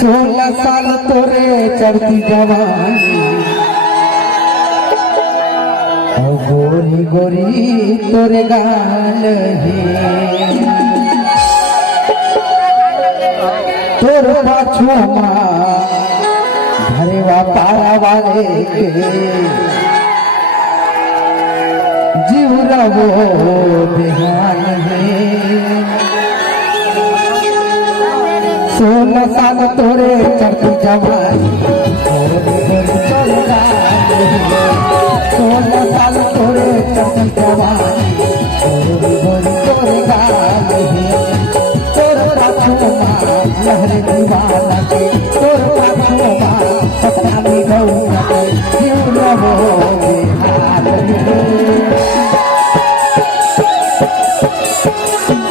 16 साल तोरे चढ़ती जवानी गोरी गोरी तोरे गाल है तोर पाछुआ भरेवा पारा वाले के जीव रवो बेहाल है 16 साल तोरे चढ़ती जवानी 16 साल तोरे चढ़ती जवानी तोरे गाल है तोर पाछुआ लहर दीवाना के तोर पाछुआ सपना में गौना के जीव रवो बेहाल है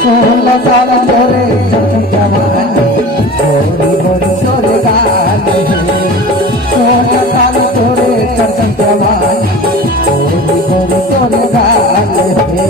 16 साल तोरे चढ़ती जवानी गोरी गोरी तोरे गाल है 16 साल तोरे चढ़ती जवानी गोरी गोरी तोरे गाल है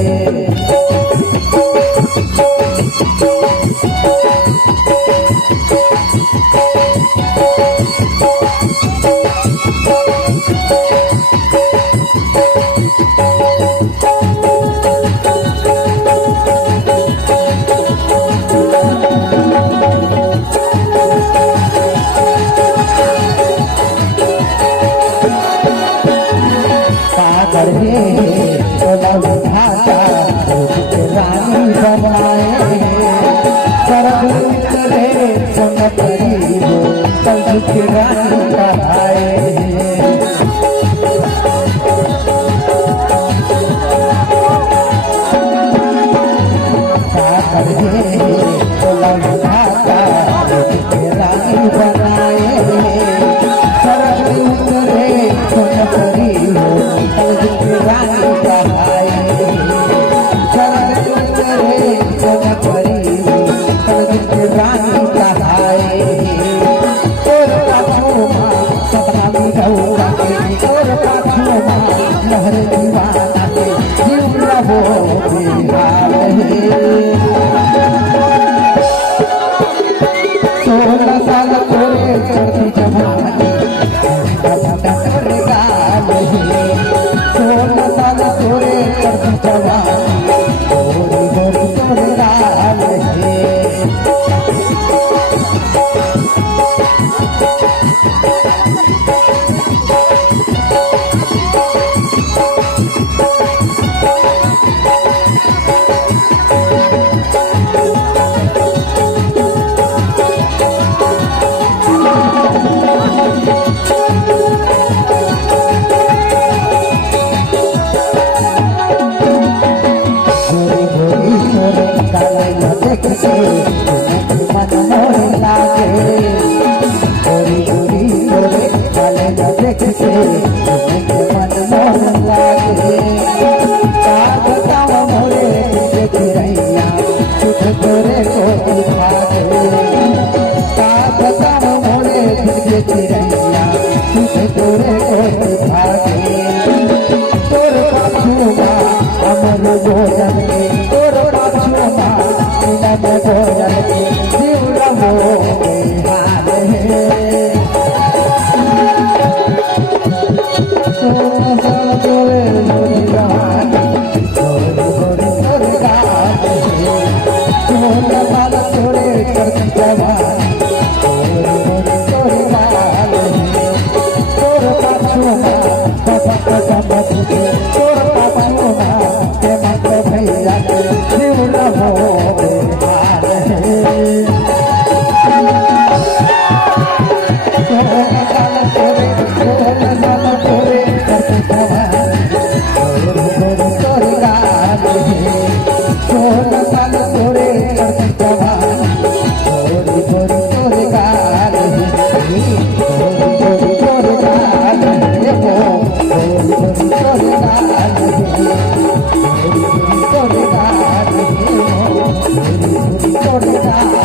सागर है तोला भाषा रानी बनाए सर्वत्र सुन करीब तब रानी कहाए सागर है तोला भाषा रानी बनाए सर्वत्र सुन करीब रानी कहाए रानी कहाए तोर पाछुआ सपना में गौरा के तोर पाछुआ लहर दीवाना के जीव रवो बेहाल है 16 साल तोरे चढ़ती जवानी तोरे गाल है 16 साल तोरे चढ़ती जवानी गोरी गोरी तोरे गाल है Sorry,